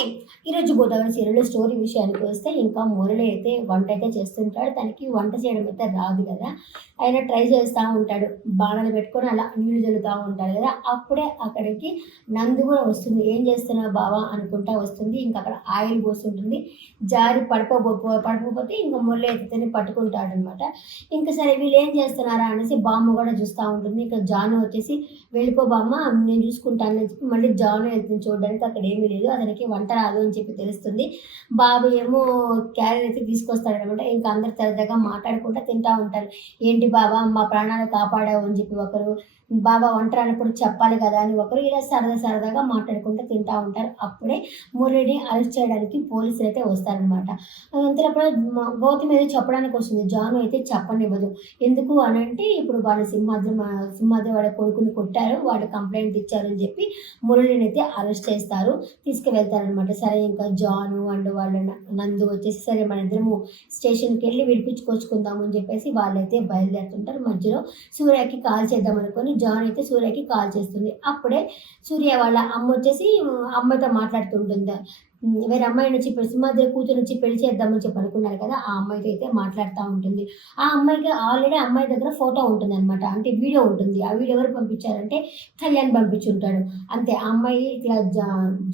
Hi! ఈరోజు 'గోదావరి' సీరియల్‌లో story విషయానికి వస్తే ఇంకా మురళి అయితే వంట అయితే చేస్తుంటాడు. తనకి వంట చేయడం అయితే రాదు కదా! ఆయన ట్రై చేస్తా ఉంటాడు. బాణలు పెట్టుకొని అలా నీళ్లు జల్లుతా ఉంటాడు కదా! అప్పుడే అక్కడికి నందు కూడా వస్తుంది. "ఏం చేస్తున్నావు బావ?" అనుకుంటా వస్తుంది. ఇంక అక్కడ ఆయిల్ పోసుంటుంది. జారి పడిపోతే ఇంక మురళి అయితే తిని పట్టుకుంటాడనమాట. ఇంక సరే వీళ్ళేం చేస్తున్నారా అనేసి బామ్మ కూడా చూస్తా ఉంటుంది. ఇక జాను వచ్చేసి "వెళ్ళిపో బామ్మ నేను చూసుకుంటాను" అని చెప్పి మళ్ళీ జాను వెళ్తుంది చూడడానికి. అక్కడ ఏమీ లేదు. అతనికి వంట రాదు అని చెప్పి తెలుస్తుంది. బాబు ఏమో క్యారియర్ అయితే తీసుకొస్తాడనమాట. ఇంక అందరూ సరదాగా మాట్లాడుకుంటా తింటా ఉంటారు. "ఏంటి బావ మా ప్రాణాలు కాపాడావు" అని చెప్పి ఒకరు, "బావ వంట రానప్పుడు చెప్పాలి కదా" అని ఒకరు, ఇలా సరదాగా మాట్లాడుకుంటూ తింటా ఉంటారు. అప్పుడే మురళిని అరెస్ట్ చేయడానికి పోలీసులైతే వస్తారనమాట. అంతలోపల గౌతమి ఏదో చెప్పడానికి వస్తుంది. జాను అయితే చెప్పనివ్వదు. ఎందుకు అనంటే ఇప్పుడు వాళ్ళు సింహాద్రి వాళ్ళ కొడుకుని కొట్టారు. వాళ్ళు కంప్లెయింట్ ఇచ్చారని చెప్పి మురళినైతే అరెస్ట్ చేస్తారు. తీసుకువెళ్తారనమాట. సరే ఇంకా జాను అండ్ వాళ్ళ నందు వచ్చేసి సరే మనిద్దరము స్టేషన్‌కెళ్ళి విడిపించుకొచ్చుకుందాము అని చెప్పేసి వాళ్ళైతే బయలుదేరుతుంటారు. మధ్యలో సూర్యకి కాల్ చేద్దాం అనుకోని జాన్ అయితే సూర్యకి కాల్ చేస్తుంది. అప్పుడే సూర్య వాళ్ళ అమ్మొచ్చేసి అమ్మాయితో మాట్లాడుతుంటుంది. వేరే అమ్మాయి నుంచి ఇప్పుడు సింహాద్రి కూతురు నుంచి పెళ్లి చేద్దామని చెప్పి అనుకున్నారు కదా! ఆ అమ్మాయితో అయితే మాట్లాడుతా ఉంటుంది. ఆ అమ్మాయికి ఆల్రెడీ అమ్మాయి దగ్గర ఫోటో ఉంటుందనమాట. అంటే వీడియో ఉంటుంది. ఆ వీడియో ఎవరు పంపించారంటే కళ్యాణ్ పంపించుంటాడు. అంతే ఆ అమ్మాయి ఇట్లా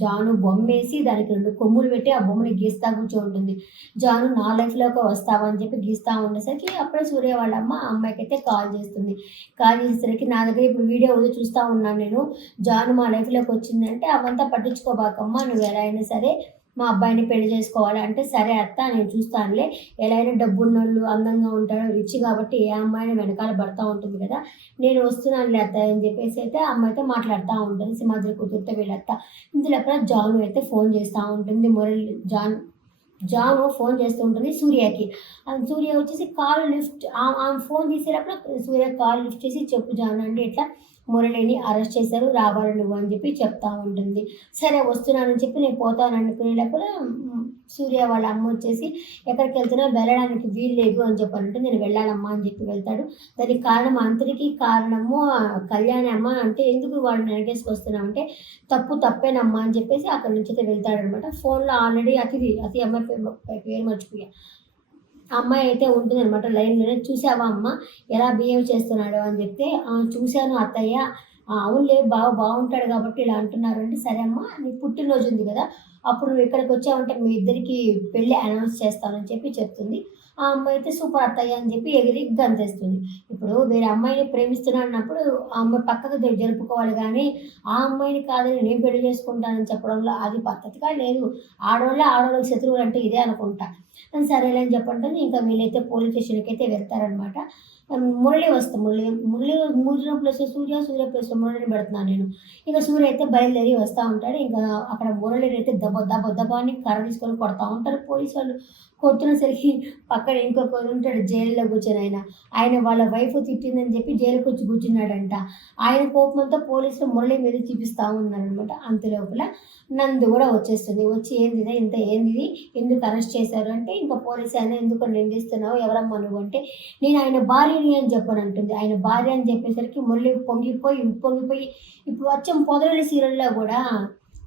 జాను బొమ్మేసి దానికి 2 కొమ్ములు పెట్టి ఆ బొమ్మని గీస్తా కూర్చోంటుంది. జాను నా లైఫ్‌లోకి వస్తావా అని చెప్పి గీస్తా ఉండేసరికి అప్పుడే సూర్య వాళ్ళ అమ్మ ఆ అమ్మాయికైతే కాల్ చేస్తుంది. కాల్ చేసేసరికి నా దగ్గర ఇప్పుడు వీడియో ఉంది చూస్తా ఉన్నాను నేను. జాను మా లైఫ్‌లోకి వచ్చిందంటే అవంతా పట్టించుకోబాకమ్మా నువ్వు ఎలా అయినా సరే మా అబ్బాయిని పెళ్లి చేసుకోవాలి అంటే, "సరే అత్త నేను చూస్తానులే. ఎలా అయినా డబ్బున్నోళ్ళు, అందంగా ఉంటాడు, రిచ్ కాబట్టి ఏ అమ్మాయినా వెనకాల పడతా ఉంటుంది కదా! నేను వస్తున్నానులే అత్తయ్య" అని చెప్పేసి అయితే ఆ అమ్మాయితో మాట్లాడుతా ఉంటుంది. సింహాద్రి కూతురుతో వీళ్ళత్త. ఇంతలోపల జాను అయితే ఫోన్ చేస్తా ఉంటుంది. జాను ఫోన్ చేస్తూ ఉంటుంది సూర్యకి. సూర్య వచ్చేసి కాల్ లిఫ్ట్ ఆమె ఫోన్ తీసేటప్పుడు సూర్య కాల్ లిఫ్ట్ చేసి, "చెప్పు జాను" అంటే ఇట్లా మురళిని అరెస్ట్ చేశారు. రావాలి నువ్వు అని చెప్పి చెప్తా ఉంటుంది. సరే వస్తున్నానని చెప్పి నేను పోతాను అనుకునే లోపల సూర్య వాళ్ళ అమ్మ వచ్చేసి, "ఎక్కడికెళ్తున్నావు? వెళ్ళడానికి వీల్లేదు" అని చెప్పనంటే, "నేను వెళ్ళాలమ్మా" అని చెప్పి వెళ్తాడు. దానికి కారణం అంతటికి కారణము కళ్యాణి అమ్మ. అంటే, "ఎందుకు వాడిని వెనకేసుకొస్తున్నావు" అంటే, "తప్పు తప్పేనమ్మా" అని చెప్పేసి అక్కడి నుంచైతే వెళ్తాడనమాట. ఫోన్‌లో ఆల్రెడీ అతి అమ్మాయి పేరు మర్చిపోయా. ఆ అమ్మాయి అయితే ఉంటుందనమాట లైన్‌లోనే. "చూసావా అమ్మ ఎలా బిహేవ్ చేస్తున్నాడో" అని చెప్తే, "ఆ! చూసాను అత్తయ్య. అవునులే బావ బావుంటాడు కాబట్టి ఇలా అంటున్నారు" అంటే, "సరే అమ్మ నీ పుట్టినరోజు ఉంది గదా! అప్పుడు నువ్వు ఇక్కడికొచ్చావంటే మీ ఇద్దరికీ పెళ్లి అనౌన్స్ చేస్తానని" చెప్పి చెప్తుంది. ఆ అమ్మాయి అయితే "సూపర్ అత్తయ్య" అని చెప్పి ఎగిరి గంతేస్తుంది. ఇప్పుడు వేరే అమ్మాయిని ప్రేమిస్తున్నానన్నప్పుడు ఆ అమ్మాయి పక్కకు జరుపుకోవాలి గానీ, ఆ అమ్మాయిని కాదని నేను పెళ్లి చేసుకుంటానని చెప్పడంలో అది పద్ధతిగా లేదు. ఆడోళ్ళకి శత్రువులంటే ఇదే అనుకుంటా. సరేలే అని చెప్పంటది. ఇంకా వీళ్ళైతే పోలీస్ స్టేషన్‌కైతే వెళ్తారనమాట. మురళి ప్లస్ సూర్య ప్లస్ మురళిని పెడుతున్నాను నేను. ఇక సూర్య అయితే బయలుదేరి వస్తా ఉంటాడు. ఇంకా అక్కడ మురళినైతే దబ అని కర్ర తీసుకొని కొడతా ఉంటారు పోలీసోళ్ళు. కొడుతునేసరికి పక్కన ఇంకొకడు ఉంటాడు జైల్‌లో కూర్చొనాయన. ఆయన వాళ్ళ వైఫ్ తిట్టిందని చెప్పి జైలుకొచ్చి కూర్చున్నాడంట. ఆయన కోపమంతా పోలీసులు మురళి మీద చూపిస్తా ఉన్నారనమాట. అంతలోపల నందు కూడా వచ్చేస్తుంది. వచ్చి "ఏందిదే ఏందిది? ఎందుకు అరెస్ట్ చేశారు?" అంటే ఇంకా పోలీస్ ఆయన "ఎందుకు నిందిస్తున్నావు? ఎవరమ్మా నువ్వు?" అంటే, "నేను ఆయన భార్యని" అని చెప్పనంటుంది. ఆయన భార్య అని చెప్పేసరికి మురళి ఉప్పొంగిపోయి ఇప్పుడు అచ్చం 'పొదరిల్లు' సీరియల్‌లో గూడా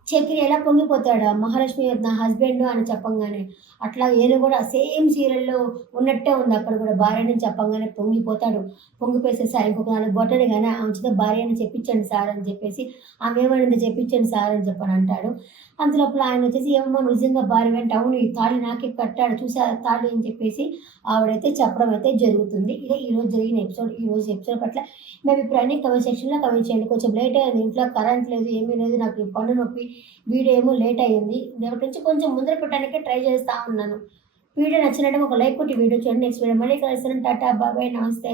చక్రి ఎలా పొంగిపోతాడు, మహాలక్ష్మి నా హస్బెండ్ అని చెప్పంగానే. అట్లా ఈయన గూడా సేమ్ సీరియల్‌లో ఉన్నట్టే ఉంది అక్కడ గూడా. భార్యని చెప్పంగానే పొంగిపోతాడు. పొంగిపోయేసేసి ఇంకొక 4 గొట్టలు గాని ఆమె చేత భార్యని చెప్పించండి సార్ అని చెప్పేసి, ఆమె ఏమనిందో చెప్పించండి సార్ అని చెప్పనంటాడు. అంతలోపల ఆయనొచ్చేసి, "ఏమమ్మా నువ్వు నిజంగా భార్యవే?" అంటే, "అవును ఈ తాళి నాకే కట్టాడు చూసారా తాళి" అని చెప్పేసి ఆవిడైతే చెప్పడం అయితే జరుగుతుంది. ఇదే ఈరోజు జరిగిన ఎపిసోడ్. ఈరోజు ఎపిసోడ్ పట్ల మీ అభిప్రాయాన్ని కామెంట్ సెక్షన్‌లో కామెంట్ చేయండి. కొంచెం లేట్ అయింది. ఇంట్లో కరెంట్ లేదు, ఏమీ లేదు. నాకు పన్ను నొప్పి. వీడియో ఏమో లేట్ అయింది. రేపటి నుంచి కొంచెం ముందర పెట్టడానికే ట్రై చేస్తా ఉన్నాను. వీడియో నచ్చినట్లయితే ఒక లైక్ కొట్టి వీడియో చూడండి. నెక్స్ట్ వీడియో మళ్ళీ కలుస్తాను. టాటా బాయ్ బాయ్ నమస్తే.